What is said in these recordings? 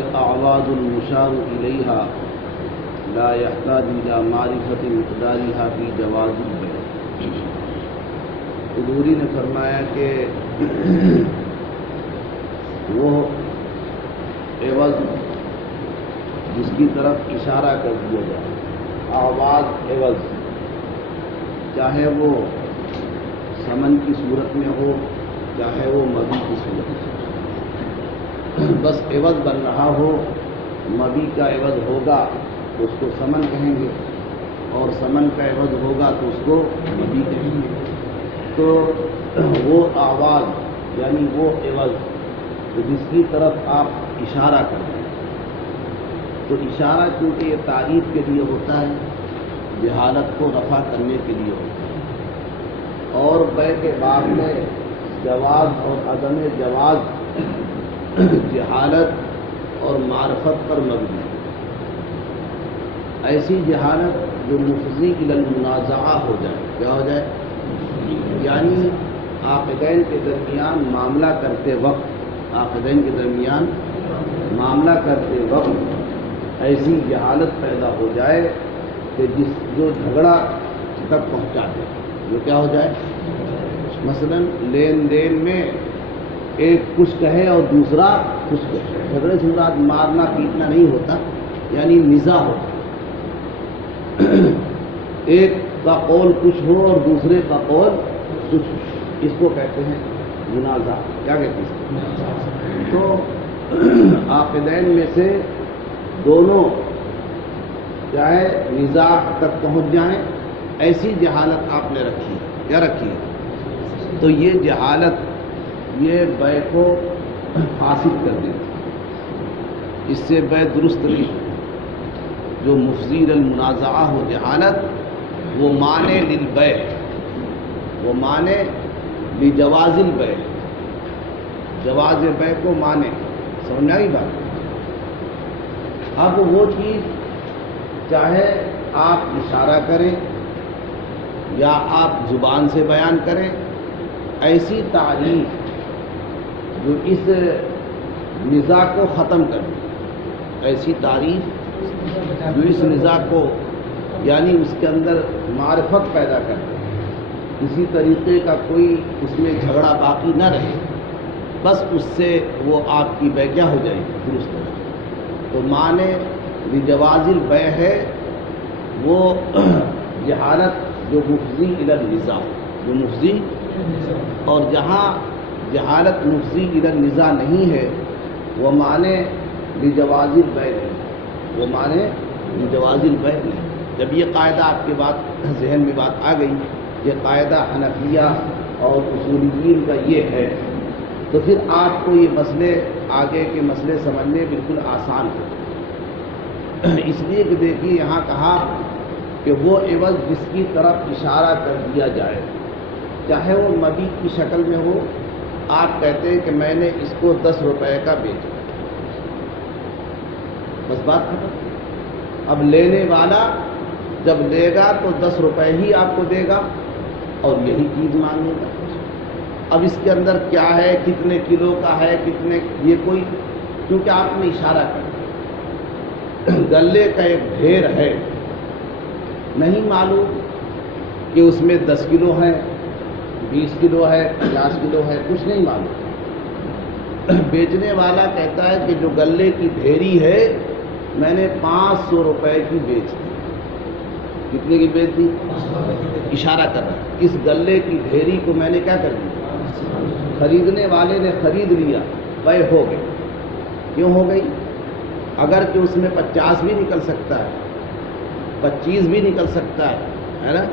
والأعراض المشار إليها لا يحتاج إلى معرفة مقدارها في جواز البيع. حضوری نے فرمایا کہ وہ عوض جس کی طرف اشارہ کر دیا جائے، آواز عوض، چاہے وہ ثمن کی صورت میں ہو چاہے وہ مبی کی صورت میں، بس عوض بن رہا ہو، مبی کا عوض ہوگا تو اس کو ثمن کہیں گے اور ثمن کا عوض ہوگا تو اس کو مبی کہیں گے. تو وہ آواز یعنی وہ عوض جس کی طرف آپ اشارہ کرتے ہیں، تو اشارہ کیونکہ یہ تعریف کے لیے ہوتا ہے، جہالت کو رفع کرنے کے لیے ہوتا ہے، اور بیع کے بعد میں جواز اور عدم جواز جہالت اور معرفت پر مبنی ہے. ایسی جہالت جو مفضی الی المنازعہ ہو جائے، کیا ہو جائے؟ یعنی عاقدین کے درمیان معاملہ کرتے وقت، عاقدین کے درمیان معاملہ کرتے وقت ایسی جہالت پیدا ہو جائے کہ جو جھگڑا تک پہنچا دے. جو کیا ہو جائے؟ مثلا لین دین میں ایک کچھ کہے اور دوسرا کچھ کہے. جھگڑے سے مراد مارنا پیٹنا نہیں ہوتا، یعنی نزاع ہوتا. ایک کا قول کچھ ہو اور دوسرے کا قول کچھ ہو، اس کو کہتے ہیں منازع. کیا کہتے ہیں؟ تو عاقدین میں سے دونوں چاہے نزاع تک پہنچ جائیں، ایسی جہالت آپ نے رکھی. کیا رکھی ہے؟ تو یہ جہالت یہ بیع کو فاسد کر دیتی، اس سے بیع درست نہیں. جو مفضی المنازعہ ہو جہالت، وہ مانع للبیع، وہ مانع لجواز البیع، جواز بیع کو مانع. سمجھ آئی بات؟ اب وہ چیز چاہے آپ اشارہ کریں یا آپ زبان سے بیان کریں، ایسی تعریف جو اس نزاع کو ختم کر دے، ایسی تعریف جو اس نزاع کو یعنی اس کے اندر معرفت پیدا کر دے، کسی طریقے کا کوئی اس میں جھگڑا باقی نہ رہے، بس اس سے وہ آپ کی بیع کیا ہو جائے گی؟ درست ہو جائے. تو معنی لجواز البیع ہے وہ جہالت جو مفضی الی النزاع، جو مفضی، اور جہاں جہالت مفضی الی النزاع نہیں ہے وہ معنی لجواز البیع نہیں، وہ معنی لجواز البیع نہیں. جب یہ قاعدہ آپ کے بات ذہن میں بات آ گئی، یہ قاعدہ حنفیہ اور اصولیین کا یہ ہے، تو پھر آپ کو یہ مسئلے آگے کے مسئلے سمجھنے بالکل آسان ہو. اس لیے کہ دیکھیے یہاں کہا کہ وہ عوض جس کی طرف اشارہ کر دیا جائے، چاہے وہ مبیع کی شکل میں ہو. آپ کہتے ہیں کہ میں نے اس کو 10 روپے کا بیچا، بس بات ختم. اب لینے والا جب لے گا تو 10 روپے ہی آپ کو دے گا اور یہی چیز مانگے گا. اب اس کے اندر کیا ہے، کتنے کلو کا ہے، کتنے، یہ کوئی، کیونکہ آپ نے اشارہ کر دیا. گلے کا ایک ڈھیر ہے، نہیں معلوم کہ اس میں 10 کلو ہے، 20 کلو ہے، 50 کلو ہے، کچھ نہیں معلوم. بیچنے والا کہتا ہے کہ جو گلے کی ڈھیری ہے میں نے 500 روپے کی بیچ دی. کتنے کی بیچ دی؟ اشارہ کر رہا ہے. اس گلے کی ڈھیری کو میں نے کیا کر دیا؟ خریدنے والے نے خرید لیا، بیع ہو گئی. کیوں ہو گئی؟ اگر کہ اس میں 50 بھی نکل سکتا ہے، 25 بھی نکل سکتا ہے نا.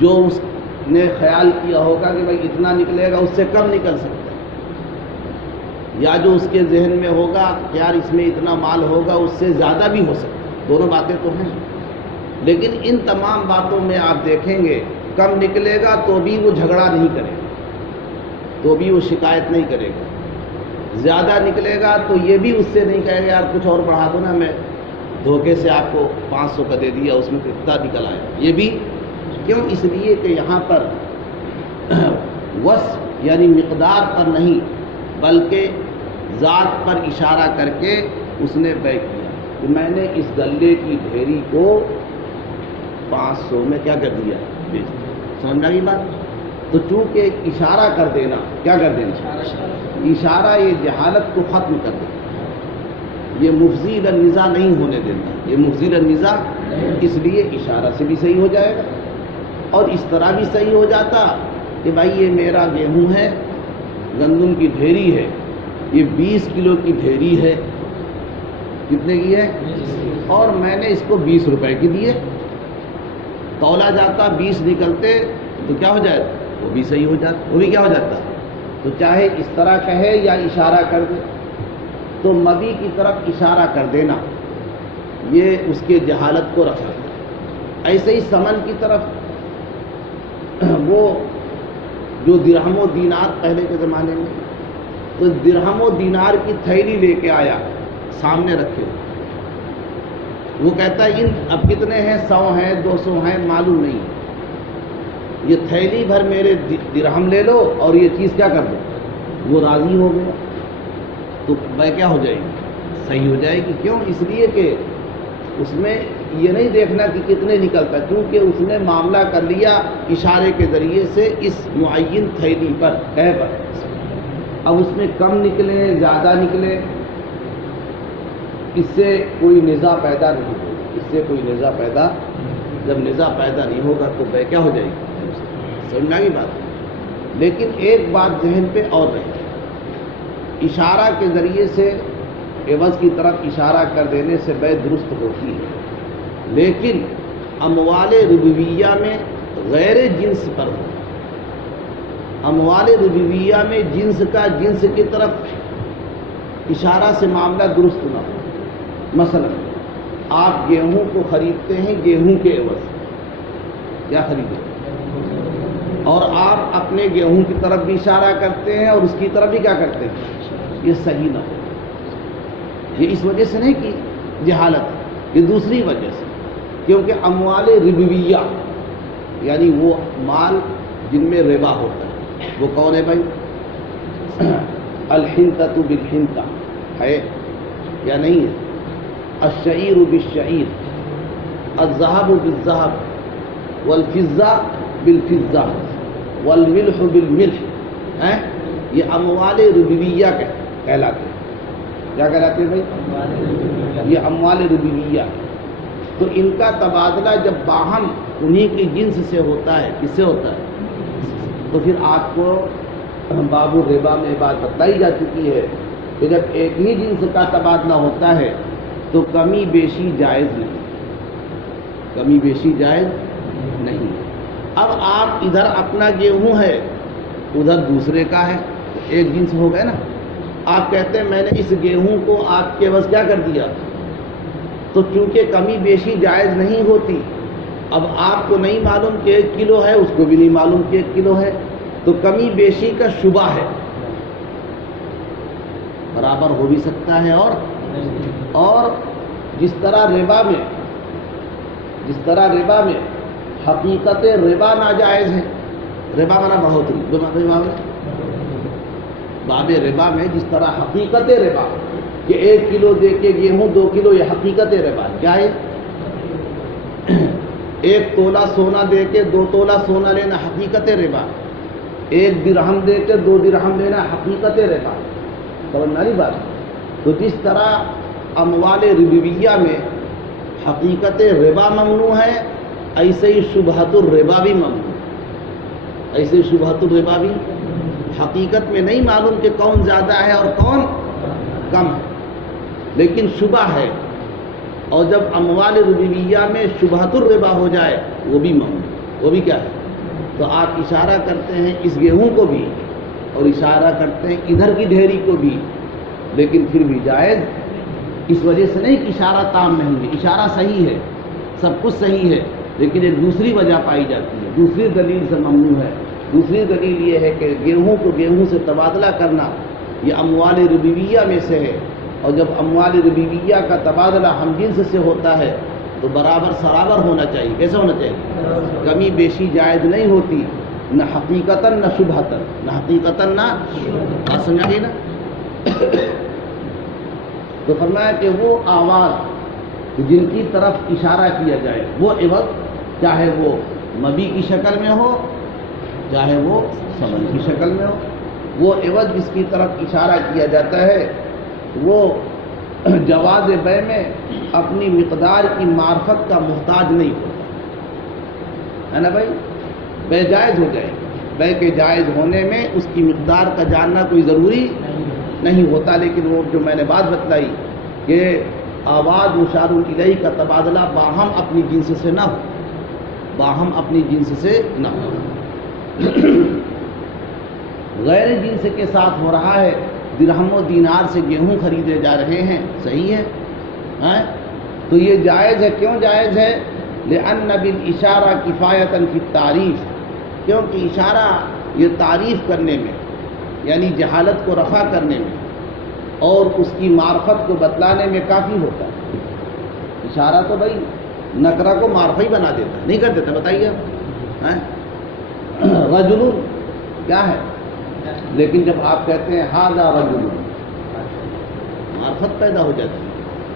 جو اس نے خیال کیا ہوگا کہ بھائی اتنا نکلے گا، اس سے کم نکل سکتا ہے، یا جو اس کے ذہن میں ہوگا کہ یار اس میں اتنا مال ہوگا، اس سے زیادہ بھی ہو سکتا ہے. دونوں باتیں تو ہیں، لیکن ان تمام باتوں میں آپ دیکھیں گے کم نکلے گا تو بھی وہ جھگڑا نہیں کرے گا، تو بھی وہ شکایت نہیں کرے گا. زیادہ نکلے گا تو یہ بھی اس سے نہیں کہے گا یار کچھ اور بڑھا دو نا، میں دھوکے سے آپ کو 500 کا دے دیا، اس میں تو اتنا نکل آیا. یہ بھی کیوں؟ اس لیے کہ یہاں پر وصف یعنی مقدار پر نہیں بلکہ ذات پر اشارہ کر کے اس نے طے کیا کہ میں نے اس غلے کی ڈھیری کو 500 میں کیا کر دیا، بیچ دیا۔ سمجھ میں آئی بات؟ تو چونکہ اشارہ کر دینا، کیا کر دینا، اشارہ یہ جہالت کو ختم کر دیتا، یہ مفضی النزاع نہیں ہونے دیتا، یہ مفضی النزاع، اس لیے اشارہ سے بھی صحیح ہو جائے گا اور اس طرح بھی صحیح ہو جاتا کہ بھائی یہ میرا گیہوں ہے، گندم کی ڈھیری ہے، یہ 20 کلو کی ڈھیری ہے، کتنے کی ہے، اور میں نے اس کو 20 روپے کی دیے، تولا جاتا 20 نکلتے تو کیا ہو جائے، وہ بھی صحیح ہو جاتا، وہ بھی کیا ہو جاتا۔ تو چاہے اس طرح کہے یا اشارہ کر دے، تو مبی کی طرف اشارہ کر دینا یہ اس کے جہالت کو رکھنا۔ ایسے ہی سمن کی طرف، وہ جو درہم و دینار پہلے کے زمانے میں، تو درہم و دینار کی تھیلی لے کے آیا، سامنے رکھے، وہ کہتا ہے اب کتنے ہیں، 100 ہیں، 200 ہیں، معلوم نہیں، یہ تھیلی بھر میرے درہم لے لو اور یہ چیز کیا کر دو۔ وہ راضی ہو گیا تو میں کیا ہو جائے گی، صحیح ہو جائے گی۔ کیوں؟ اس لیے کہ اس میں یہ نہیں دیکھنا کہ کتنے نکلتا، کیونکہ اس نے معاملہ کر لیا اشارے کے ذریعے سے اس معین تھیلی پر، کہہ پر۔ اب اس میں کم نکلے، زیادہ نکلے، اس سے کوئی نزاع پیدا نہیں ہوگا، اس سے کوئی نزاع پیدا، جب نزاع پیدا نہیں ہوگا تو بے کیا ہو جائے گی، سمجھنا کی بات۔ لیکن ایک بات ذہن پہ اور رہے، اشارہ کے ذریعے سے عوض کی طرف اشارہ کر دینے سے بے درست ہوتی ہے، لیکن اموال ربویہ میں غیر جنس پر ہو، اموال ربویہ میں جنس کا جنس کی طرف اشارہ سے معاملہ درست نہ ہو۔ مثلا آپ گیہوں کو خریدتے ہیں، گیہوں کے عوض کیا خریدیں، اور آپ اپنے گیہوں کی طرف بھی اشارہ کرتے ہیں اور اس کی طرف بھی کیا کرتے ہیں، یہ صحیح نہ ہو۔ یہ اس وجہ سے نہیں کہ جہالت، یہ دوسری وجہ سے، کیونکہ اموال ربویہ یعنی وہ مال جن میں ربا ہوتا ہے، وہ کون ہے بھائی، الحنطۃ بالحنطہ ہے یا نہیں ہے، الشعیر بالشعیر، الذهب بالذهب، والفضہ بالفضہ، والملح بالملح، یہ اموال ربویہ کہلاتے ہیں۔ کیا کہلاتے ہیں بھائی، یہ اموال ربویہ۔ تو ان کا تبادلہ جب باہم انہی کی جنس سے ہوتا ہے، کس سے ہوتا ہے، تو پھر آپ کو باب الربا میں بات بتائی جا چکی ہے کہ جب ایک ہی جنس کا تبادلہ ہوتا ہے تو کمی بیشی جائز نہیں، کمی بیشی جائز نہیں۔ اب آپ ادھر اپنا گیہوں ہے، ادھر دوسرے کا ہے، ایک جنس ہو گئے نا۔ آپ کہتے ہیں میں نے اس گیہوں کو آپ کے بس کیا کر دیا، تو چونکہ کمی بیشی جائز نہیں ہوتی، اب آپ کو نہیں معلوم کہ 1 کلو ہے، اس کو بھی نہیں معلوم کہ 1 کلو ہے، تو کمی بیشی کا شبہ ہے، برابر ہو بھی سکتا ہے اور جس طرح ربا میں حقیقت ربا ناجائز ہے، ربا مانا بڑھوتری، ربا میں باب ربا میں جس طرح حقیقت ربا کہ 1 کلو دے کے گیہوں 2 کلو، یہ حقیقت ربا کیا ہے، 1 تولہ سونا دے کے 2 تولہ سونا لینا حقیقت ربا، 1 درہم دے کے 2 درہم لینا حقیقت ربا، سمجھ آئی بات۔ تو جس طرح اموال ربویہ میں حقیقت ربا ممنوع ہے، ایسے ہی شبہۃ الربا بھی ممنوع، ایسے ہی شبہۃ الربا بھی، حقیقت میں نہیں معلوم کہ کون زیادہ ہے اور کون کم ہے، لیکن شبہ ہے، اور جب اموال ربویہ میں شبہۃ الربا ہو جائے وہ بھی ممنوع، وہ بھی کیا ہے۔ تو آپ اشارہ کرتے ہیں اس گیہوں کو بھی اور اشارہ کرتے ہیں ادھر کی ڈھیری کو بھی، لیکن پھر بھی جائز، اس وجہ سے نہیں کہ اشارہ تام نہیں ہے، اشارہ صحیح ہے، سب کچھ صحیح ہے، لیکن ایک دوسری وجہ پائی جاتی ہے، دوسری دلیل سے ممنوع ہے۔ دوسری دلیل یہ ہے کہ گیہوں کو گیہوں سے تبادلہ کرنا یہ اموال ربویہ میں سے ہے، اور جب اموال ربویہ کا تبادلہ ہم جنس سے ہوتا ہے تو برابر سرابر ہونا چاہیے۔ کیسے ہونا چاہیے؟ کمی بیشی جائز نہیں ہوتی، نہ حقیقتاً نہ شبہتاً، نہ حقیقتاً نہ، بات سمجھا گئی نا؟ تو فرمایا کہ وہ آواز جن کی طرف اشارہ کیا جائے وہ عوض، چاہے وہ مبی کی شکل میں ہو چاہے وہ سمن کی شکل میں ہو، وہ عوض جس کی طرف اشارہ کیا جاتا ہے وہ جواز بے میں اپنی مقدار کی معرفت کا محتاج نہیں ہوتا ہے نا بھائی، بے جائز ہو جائے، بے کے جائز ہونے میں اس کی مقدار کا جاننا کوئی ضروری نہیں ہوتا، لیکن وہ جو میں نے بات بتلائی کہ آواز مشار الیہ کا تبادلہ باہم اپنی جنس سے نہ ہو، باہم اپنی جنس سے نہ ہو، غیر جنس کے ساتھ ہو رہا ہے، درہم و دینار سے گیہوں خریدے جا رہے ہیں، صحیح ہے تو یہ جائز ہے۔ کیوں جائز ہے؟ لأن بالاشارہ کفایۃ فی التعریف، کیونکہ اشارہ یہ تعریف کرنے میں یعنی جہالت کو رفع کرنے میں اور اس کی معرفت کو بتلانے میں کافی ہوتا ہے۔ اشارہ تو بھائی نکرہ کو معرفہ ہی بنا دیتا، نہیں کر دیتا، بتائیے رجل کیا ہے، لیکن جب آپ کہتے ہیں ھذا رجل معرفت پیدا ہو جاتی ہے،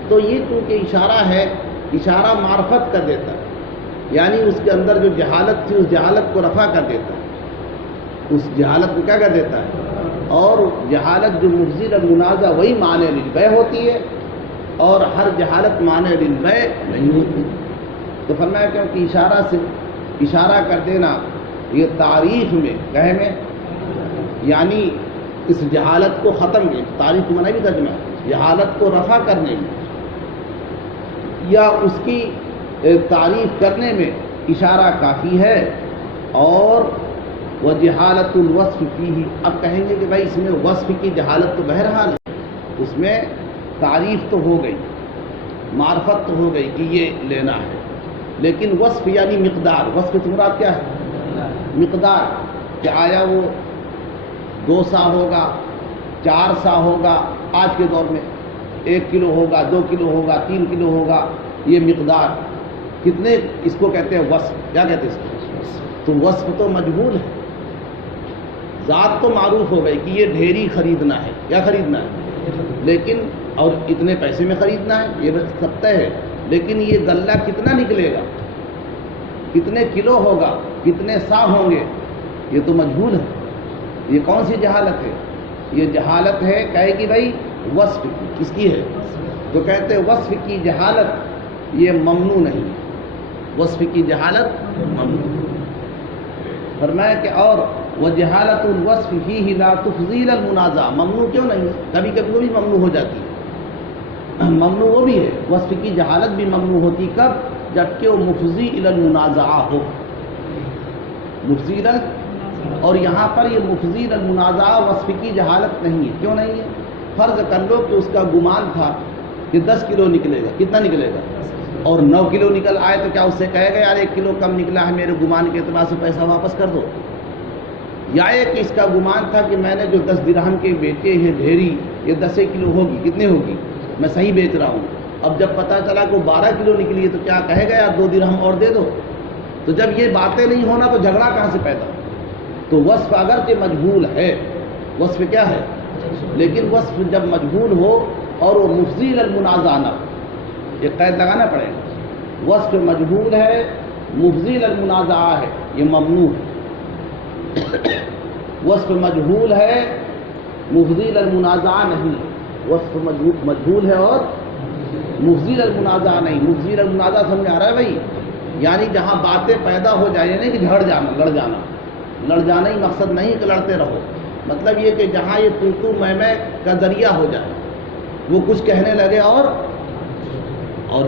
تو یہ چونکہ اشارہ ہے، اشارہ معرفت کر دیتا ہے، یعنی اس کے اندر جو جہالت تھی اس جہالت کو رفع کر دیتا ہے، اس جہالت کو کیا کر دیتا ہے، اور جہالت جو مفضی المنازع وہی معنی للبیع ہوتی ہے، اور ہر جہالت معنی للبیع نہیں ہوتی۔ تو فرمایا کہ اشارہ سے اشارہ کر دینا یہ تعریف میں کہے میں یعنی اس جہالت کو ختم میں، تعریف کو منع بھی ترجمہ ہے، جہالت کو رفع کرنے میں یا اس کی تعریف کرنے میں اشارہ کافی ہے، اور وہ جہالت الوصف فیہ، اب کہیں گے کہ بھائی اس میں وصف کی جہالت تو بہرحال ہے، اس میں تعریف تو ہو گئی، معرفت تو ہو گئی کہ یہ لینا ہے، لیکن وصف یعنی مقدار، وصف سے مراد کیا ہے؟ مقدار، کہ آیا وہ 2 سا ہوگا، 4 سا ہوگا، آج کے دور میں 1 کلو ہوگا، 2 کلو ہوگا، 3 کلو ہوگا، یہ مقدار کتنے، اس کو کہتے ہیں وصف، کیا کہتے ہیں اس کو؟ تو وصف تو مجہول ہے، ذات تو معروف ہو گئی کہ یہ ڈھیری خریدنا ہے، کیا خریدنا ہے، لیکن اور اتنے پیسے میں خریدنا ہے، یہ بس سب طے ہے، لیکن یہ غلہ کتنا نکلے گا، کتنے کلو ہوگا، کتنے سا ہوں گے، یہ تو مجہول ہے۔ یہ کون سی جہالت ہے؟ یہ جہالت ہے کہے کہ بھائی وصف کی، کس کی ہے؟ تو کہتے ہیں وصف کی جہالت یہ ممنوع نہیں ہے، وصف کی جہالت ممنوع، فرمایا کہ اور وہ جہالت الوصف فیہ لا تفضیل المنازع، ممنوع کیوں نہیں ہے؟ کبھی کبھی وہ بھی ممنوع ہو جاتی ہے، ممنوع وہ بھی ہے، وصف کی جہالت بھی ممنوع ہوتی، کب؟ جبکہ وہ مفضی الی المنازعہ ہو، مفضی الی، اور یہاں پر یہ مفضی الی المنازعہ وصف کی جہالت نہیں ہے، کیوں نہیں ہے؟ فرض کر لو کہ اس کا گمان تھا کہ 10 کلو نکلے گا، کتنا نکلے گا، اور 9 کلو نکل آئے تو کیا اس سے کہے گا یار 1 کلو کم نکلا ہے، میرے گمان کے اعتبار سے پیسہ واپس کر دو؟ یا ایک اس کا گمان تھا کہ میں نے جو 10 درہم کے بیچے ہیں ڈھیری، یہ 10 کلو ہوگی، کتنے ہوگی، میں صحیح بیچ رہا ہوں، اب جب پتہ چلا کہ وہ 12 کلو نکلی ہے تو کیا کہے گا یار 2 درہم اور دے دو؟ تو جب یہ باتیں نہیں ہونا تو جھگڑا کہاں سے پیدا؟ تو وصف اگرچہ مجہول ہے، وصف کیا ہے، لیکن وصف جب مجہول ہو اور وہ مفضی الی المنازعہ نہ ہو، یہ قید لگانا پڑے گا، وصف مجہول ہے، مفضی الی المنازعہ ہے، یہ ممنوع ہے۔ وصف مجہول ہے، مفضی الی المنازعہ نہیں، وصف مجہول ہے اور مفضی الی المنازعہ نہیں، مفضی الی المنازعہ سمجھ آ رہا ہے بھائی، یعنی جہاں باتیں پیدا ہو جائیں، نہیں کہ جھڑ جانا، لڑ جانا ہی مقصد نہیں کہ لڑتے رہو، مطلب یہ کہ جہاں یہ تو میں کا ذریعہ ہو جائے، وہ کچھ کہنے لگے اور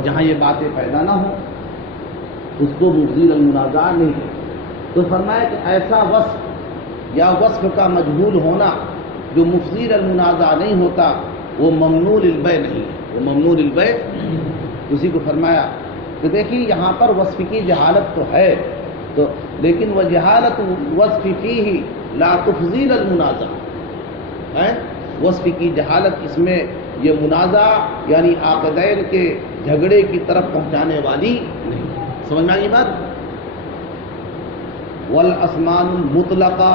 جہاں یہ باتیں پیدا نہ ہوں، اس کو مفضی الی المنازعہ نہیں ہے۔ تو فرمایا کہ ایسا وصف یا وصف کا مجہول ہونا جو مفضی الی المنازعہ نہیں ہوتا وہ ممنوع للبیع نہیں ہے، وہ ممنوع للبیع، اسی کو فرمایا کہ دیکھیے یہاں پر وصف کی جہالت تو ہے، تو لیکن وہ جہالت وصف فیہ لا تفضی الی المنازعہ ہے، وصف کی جہالت اس میں یہ منازع یعنی عاقدین کے جھگڑے کی طرف پہنچانے والی نہیں، سمجھ میں آئی بات؟ والاسمان المطلقہ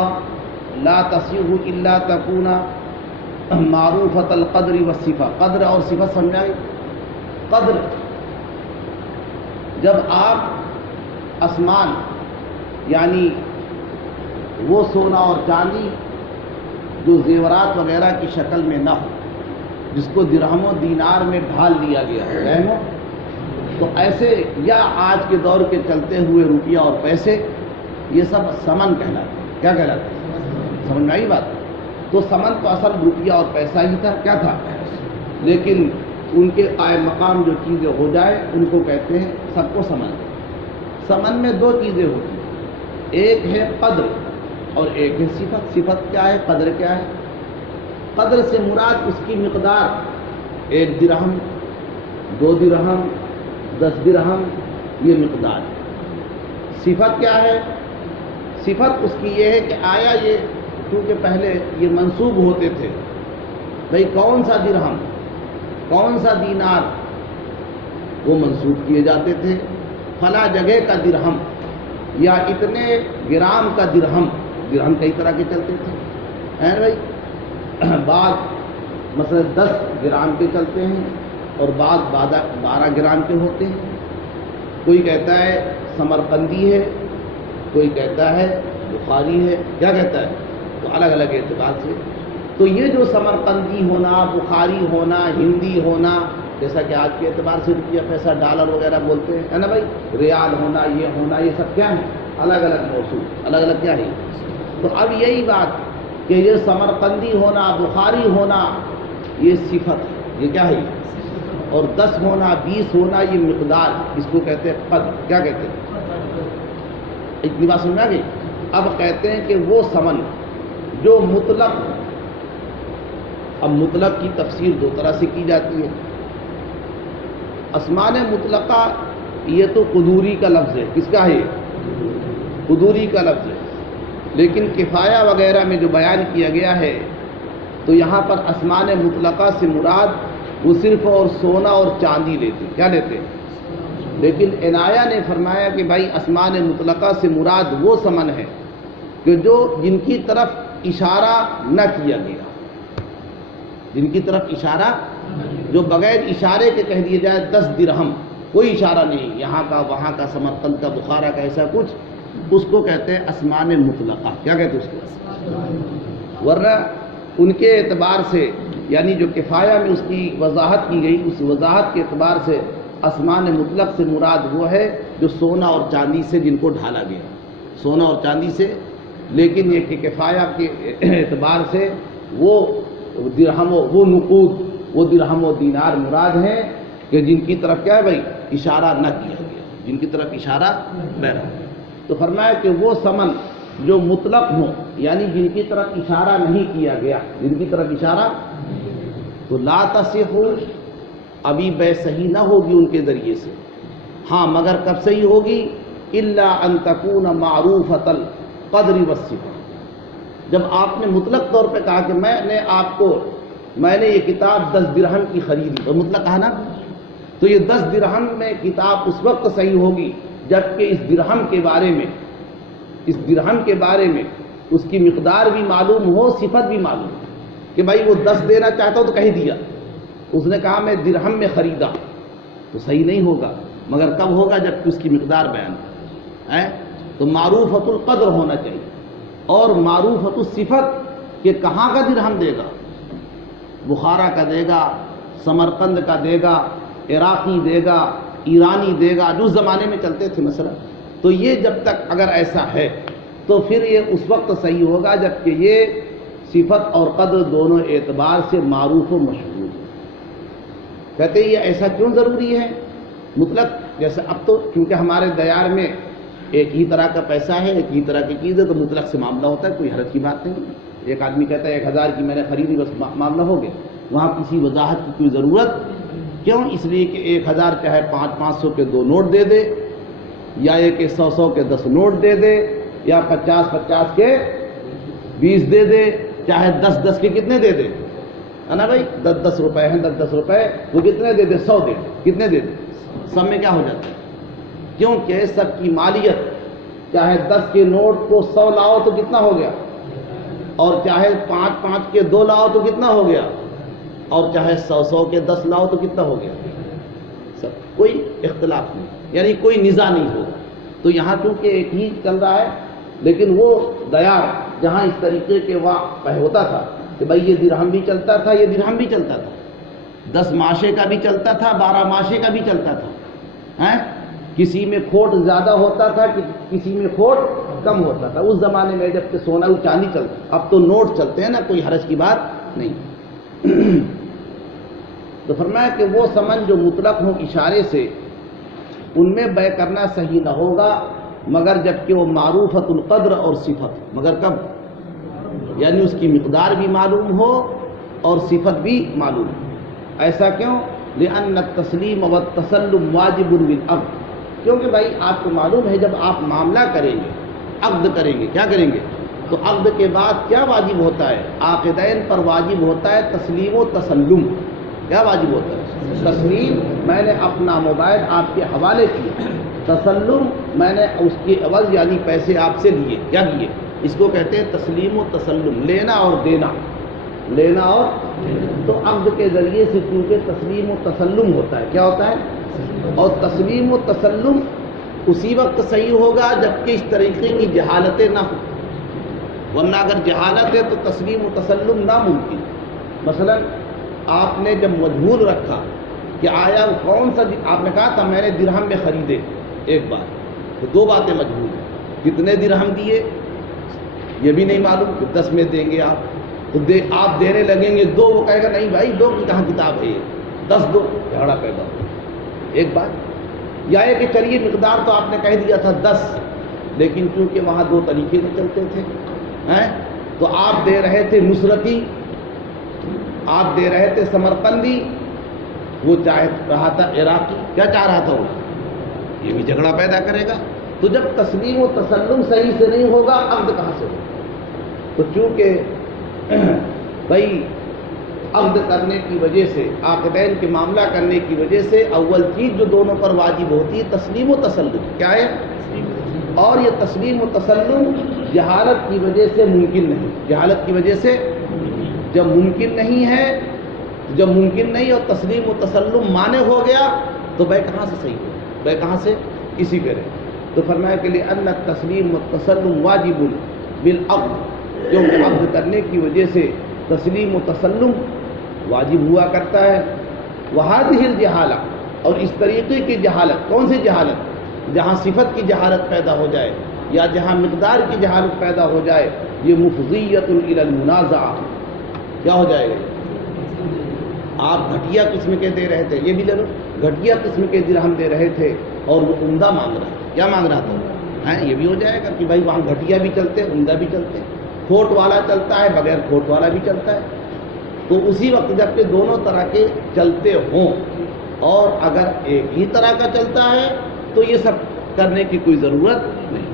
لا تصیح الا تکون معروفۃ القدر والصفہ، قدر اور صفت سمجھائیں۔ قدر، جب آپ آسمان یعنی وہ سونا اور چاندی جو زیورات وغیرہ کی شکل میں نہ ہو، جس کو درہم و دینار میں ڈھال دیا گیا ہے، تو ایسے یا آج کے دور کے چلتے ہوئے روپیہ اور پیسے، یہ سب سمن کہلاتے ہیں۔ کیا کہلاتے ہیں؟ سمجھ میں آئی بات؟ تو سمن تو اصل روپیہ اور پیسہ ہی تھا، کیا تھا؟ لیکن ان کے قائم مقام جو چیزیں ہو جائے ان کو کہتے ہیں، سب کو سمن۔ سمن میں دو چیزیں ہوتی ہیں، ایک ہے قدر اور ایک ہے صفت۔ صفت کیا ہے؟ قدر کیا ہے؟ قدر سے مراد اس کی مقدار، 1 درہم، 2 درہم، 10 درہم، یہ مقدار ہے۔ صفت کیا ہے؟ صفت اس کی یہ ہے کہ آیا یہ، کیونکہ پہلے یہ منسوب ہوتے تھے، بھئی کون سا درہم، کون سا دینار، وہ منسوب کیے جاتے تھے۔ فلاں جگہ کا درہم یا اتنے گرام کا درہم، درہم کئی طرح کے چلتے تھے، ہے بھائی، بعض مثلا 10 گرام کے چلتے ہیں اور بعض 12 گرام کے ہوتے ہیں۔ کوئی کہتا ہے سمرقندی ہے، کوئی کہتا ہے بخاری ہے، کیا کہتا ہے؟ تو الگ الگ اعتبار سے۔ تو یہ جو سمرقندی ہونا، بخاری ہونا، ہندی ہونا، جیسا کہ آج کے اعتبار سے روپیہ پیسہ ڈالر وغیرہ بولتے ہیں، ہے نا بھائی، ریال ہونا، یہ ہونا، یہ سب کیا ہے؟ الگ الگ موضوع، الگ الگ کیا ہے؟ تو اب یہی بات کہ یہ سمرقندی ہونا، بخاری ہونا، یہ صفت ہے، یہ کیا ہے؟ اور 10 ہونا، 20 ہونا، یہ مقدار، اس کو کہتے ہیں قدر۔ کیا کہتے ہیں؟ اتنی بات سمجھ میں آ گئی؟ اب کہتے ہیں کہ وہ سمن جو مطلق، اب مطلق کی تفسیر 2 طرح سے کی جاتی ہے۔ اسمان مطلقہ یہ تو قدوری کا لفظ ہے، کس کا ہے؟ قدوری کا لفظ ہے، لیکن کفایہ وغیرہ میں جو بیان کیا گیا ہے تو یہاں پر اسمان مطلقہ سے مراد وہ صرف اور سونا اور چاندی لیتے، کیا لیتے؟ لیکن عنایہ نے فرمایا کہ بھائی اسمان مطلقہ سے مراد وہ سمن ہے کہ جو جن کی طرف اشارہ نہ کیا گیا، جن کی طرف اشارہ، جو بغیر اشارے کے کہہ دیے جائے 10 درہم، کوئی اشارہ نہیں، یہاں کا وہاں کا، سمرقند کا، بخارا کا، ایسا کچھ، اس کو کہتے ہیں اسمان مطلقہ۔ کیا کہتے ہیں اس کو؟ ورنہ ان کے اعتبار سے، یعنی جو کفایہ میں اس کی وضاحت کی گئی، اس وضاحت کے اعتبار سے اسمان مطلق سے مراد وہ ہے جو سونا اور چاندی سے جن کو ڈھالا گیا، سونا اور چاندی سے، لیکن یہ کہ کفایہ کے اعتبار سے وہ درہم و وہ نقود، وہ درہم و دینار مراد ہیں کہ جن کی طرف کیا ہے بھائی؟ اشارہ نہ کیا گیا، جن کی طرف اشارہ نہ ہو۔ تو فرمایا کہ وہ سمن جو مطلق ہوں، یعنی جن کی طرف اشارہ نہیں کیا گیا، جن کی طرف اشارہ، تو لا تصح، ابھی بے صحیح نہ ہوگی ان کے ذریعے سے۔ ہاں مگر کب صحیح ہوگی؟ الا ان تکون معروفۃ القدر والصفہ، جب آپ نے مطلق طور پہ کہا کہ میں نے یہ کتاب 10 درہم کی خریدی، اور مطلق کہا نا، تو یہ 10 درہم میں کتاب اس وقت صحیح ہوگی جبکہ اس درہم کے بارے میں، اس درہم کے بارے میں اس کی مقدار بھی معلوم ہو، صفت بھی معلوم ہو، کہ بھائی وہ 10 دینا چاہتا ہو تو کہہ دیا، اس نے کہا میں درہم میں خریدا، تو صحیح نہیں ہوگا، مگر کب ہوگا؟ جبکہ اس کی مقدار بیان ہے۔ تو معروفۃ القدر ہونا چاہیے، اور معروفۃ الصفت کہ کہاں کا درہم دے گا، بخارا کا دے گا، سمرقند کا دے گا، عراقی دے گا، ایرانی دے گا، جو زمانے میں چلتے تھے مثلا، تو یہ جب تک اگر ایسا ہے تو پھر یہ اس وقت صحیح ہوگا جبکہ یہ صفت اور قدر دونوں اعتبار سے معروف و مشہور ہے۔ کہتے ہیں یہ ایسا کیوں ضروری ہے؟ مطلق جیسے اب تو کیونکہ ہمارے دیار میں ایک ہی طرح کا پیسہ ہے، ایک ہی طرح کی چیز ہے، تو مطلق سے معاملہ ہوتا ہے، کوئی حرج کی بات نہیں۔ ایک آدمی کہتا ہے 1000 کی میں نے خریدی، بس معاملہ ہو گیا، وہاں کسی وضاحت کی کوئی ضرورت کیوں؟ اس لیے کہ 1000 چاہے 500 کے 2 نوٹ دے دے، یا ایک 100 کے 10 نوٹ دے دے، یا 50 کے 20 دے دے، چاہے 10 کے کتنے دے دے، ہے نا بھائی، 10 روپے ہیں، 10 روپے، وہ کتنے دے دے؟ 100 دے دے، کتنے دے دے؟ سب میں کیا ہو جاتا ہے؟ کیونکہ سب کی مالیت، چاہے 10 کے نوٹ کو 100 لاؤ تو کتنا ہو گیا؟ اور چاہے 5 کے 2 لاؤ تو کتنا ہو گیا، اور چاہے 100 کے 10 لاؤ تو کتنا ہو گیا، سب کوئی اختلاف نہیں، یعنی کوئی نزاع نہیں ہوگا۔ تو یہاں چونکہ ایک ہی چل رہا ہے، لیکن وہ دیار جہاں اس طریقے کے واقع ہوتا تھا کہ بھائی یہ درہم بھی چلتا تھا، یہ درہم بھی چلتا تھا، 10 ماشے کا بھی چلتا تھا، 12 ماشے کا بھی چلتا تھا، کسی میں کھوٹ زیادہ ہوتا تھا، کسی میں کھوٹ کم ہوتا تھا۔ اس زمانے میں جب کہ سونا اور چاندی چلتا، اب تو نوٹ چلتے ہیں نا، کوئی حرج کی بات نہیں۔ تو فرمایا کہ وہ ثمن جو مطلق ہو اشارے سے، ان میں بے کرنا صحیح نہ ہوگا مگر جبکہ وہ معروفۃ القدر اور صفت، مگر کب، یعنی اس کی مقدار بھی معلوم ہو اور صفت بھی معلوم ہو۔ ایسا کیوں؟ لأن التسلیم والتسلم واجب بالعقد، کیونکہ بھائی آپ کو معلوم ہے جب آپ معاملہ کریں گے، عقد کریں گے، کیا کریں گے، تو عقد کے بعد کیا واجب ہوتا ہے؟ عاقدین پر واجب ہوتا ہے تسلیم و تسلم۔ کیا واجب ہوتا ہے؟ تسلیم، میں نے اپنا موبائل آپ کے حوالے کیا، تسلم، میں نے اس کے عوض یعنی پیسے آپ سے لیے، کیا لیے، اس کو کہتے ہیں تسلیم و تسلم، لینا اور دینا، لینا اور، تو عقد کے ذریعے سے کیونکہ تسلیم و تسلم ہوتا ہے، کیا ہوتا ہے، اور تسلیم و تسلم اسی وقت صحیح ہوگا جبکہ اس طریقے کی جہالتیں نہ ہوں، ورنہ اگر جہالت ہے تو تسلیم و تسلم ناممکن۔ مثلا آپ نے جب مجہول رکھا کہ آیا کون سا، آپ نے کہا تھا میں نے درہم میں خریدے ایک بار، تو 2 باتیں مجہول ہیں، کتنے درہم دیے یہ بھی نہیں معلوم کہ 10 میں دیں گے آپ، تو آپ دینے لگیں گے 2، وہ کہے گا نہیں بھائی 2 کی کہاں کتاب ہے، 10 دو، جھگڑا پیدا ہو ایک بات۔ یا یہ کہ چلیے مقدار تو آپ نے کہہ دیا تھا 10، لیکن چونکہ وہاں 2 طریقے سے چلتے تھے، تو آپ دے رہے تھے نصرتی، آپ دے رہے تھے سمرقندی، وہ چاہ رہا تھا عراقی، کیا چاہ رہا تھا وہ، یہ بھی جھگڑا پیدا کرے گا۔ تو جب تسلیم و تسلم صحیح سے نہیں ہوگا، عقد کہاں سے ہوگا؟ تو چونکہ بھائی عقد کرنے کی وجہ سے، عاقدین کے معاملہ کرنے کی وجہ سے اول چیز جو دونوں پر واجب ہوتی ہے تسلیم و تسلم، کیا ہے، اور یہ تسلیم و تسلم جہالت کی وجہ سے ممکن نہیں، جہالت کی وجہ سے جب ممکن نہیں ہے، جب ممکن نہیں اور تسلیم و تسلم مانے ہو گیا تو بے کہاں سے صحیح ہو، بے کہاں سے، اسی کرے۔ تو فرمایا کہ لأن التسلیم والتسلم واجب بالعقد، کیونکہ عقد کرنے کی وجہ سے تسلیم و تسلم واجب ہوا کرتا ہے۔ وہذہ الجہالہ، اور اس طریقے کی جہالت، کون سی جہالت، جہاں صفت کی جہالت پیدا ہو جائے یا جہاں مقدار کی جہالت پیدا ہو جائے، یہ مفضیۃ الی المنازعہ، کیا ہو جائے گا، آپ گھٹیا قسم کے دے رہے تھے، یہ بھی لے لو، گھٹیا قسم کے درہم دے رہے تھے اور وہ عمدہ مانگ رہا ہے، کیا مانگ رہا تھا، یہ بھی ہو جائے گا کہ بھائی وہاں گھٹیا بھی چلتے، عمدہ بھی چلتے، کھوٹ والا چلتا ہے، بغیر کھوٹ والا بھی چلتا ہے۔ تو اسی وقت جب کہ دونوں طرح کے چلتے ہوں، اور اگر ایک ہی طرح کا چلتا ہے تو یہ سب کرنے کی کوئی ضرورت نہیں۔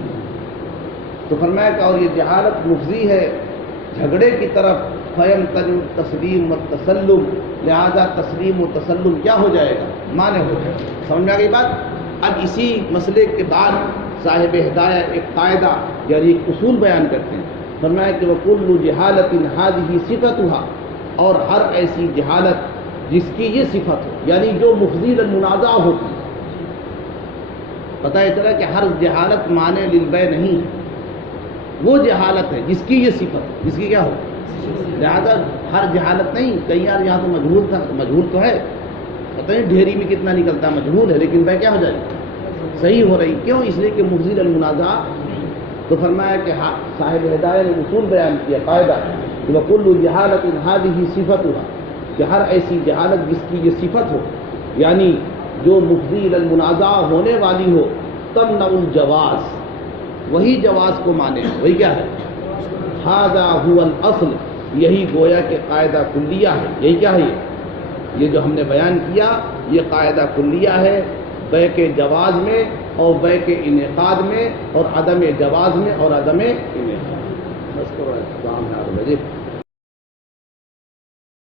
تو فرمایا کہ اور یہ جہالت مفضی ہے جھگڑے کی طرف، فَيَمْتَنِعُ التَّسْلِيمُ وَالتَّسَلُّمُ، لہذا تسلیم و تسلم کیا ہو جائے گا، مانے ہو جائے گا۔ سمجھ میں آ گئی بات؟ اب اسی مسئلے کے بعد صاحب ہدایہ ایک قاعدہ یعنی ایک اصول بیان کرتے ہیں۔ فرمایا کہ وَكُلُّ جَهَالَةٍ هَذِهِ صِفَتُهَا، اور ہر ایسی جہالت جس کی یہ صفت ہو، یعنی جو مفضی للمنازع ہوتی ہے۔ پتہ یہ چلا کہ ہر جہالت معنی للبیع نہیں ہے، وہ جہالت ہے جس کی یہ صفت ہے، جس کی کیا ہو، لہذا ہر جہالت نہیں، کئی یار یہاں تو مجہول تھا، مجہول تو ہے، پتہ نہیں ڈھیری میں کتنا نکلتا ہے، مجہول ہے، لیکن بے کیا ہو جائے گی، صحیح ہو رہی، کیوں، اس لیے کہ مفضی للمنازع۔ تو فرمایا کہ صاحب ہدایہ نے اصول بیان کیا، قاعدہ کہ وَكُلُّ جَهَالَةٍ هَذِهِ صِفَتُهَا، کہ ہر ایسی جہالت جس کی یہ صفت ہو، یعنی جو مفضی للمنازع ہونے والی ہو، تمنع الجواز، وہی جواز کو مانے، وہی کیا ہے، ھذا ھو الاصل، یہی گویا کہ قاعدہ کلیہ ہے، یہی کیا ہے، یہ جو ہم نے بیان کیا یہ قاعدہ کلیہ ہے بیع کے جواز میں اور بیع کے انعقاد میں اور عدم جواز میں اور عدم انعقاد۔ بس کرو کام ہے 8 بجے۔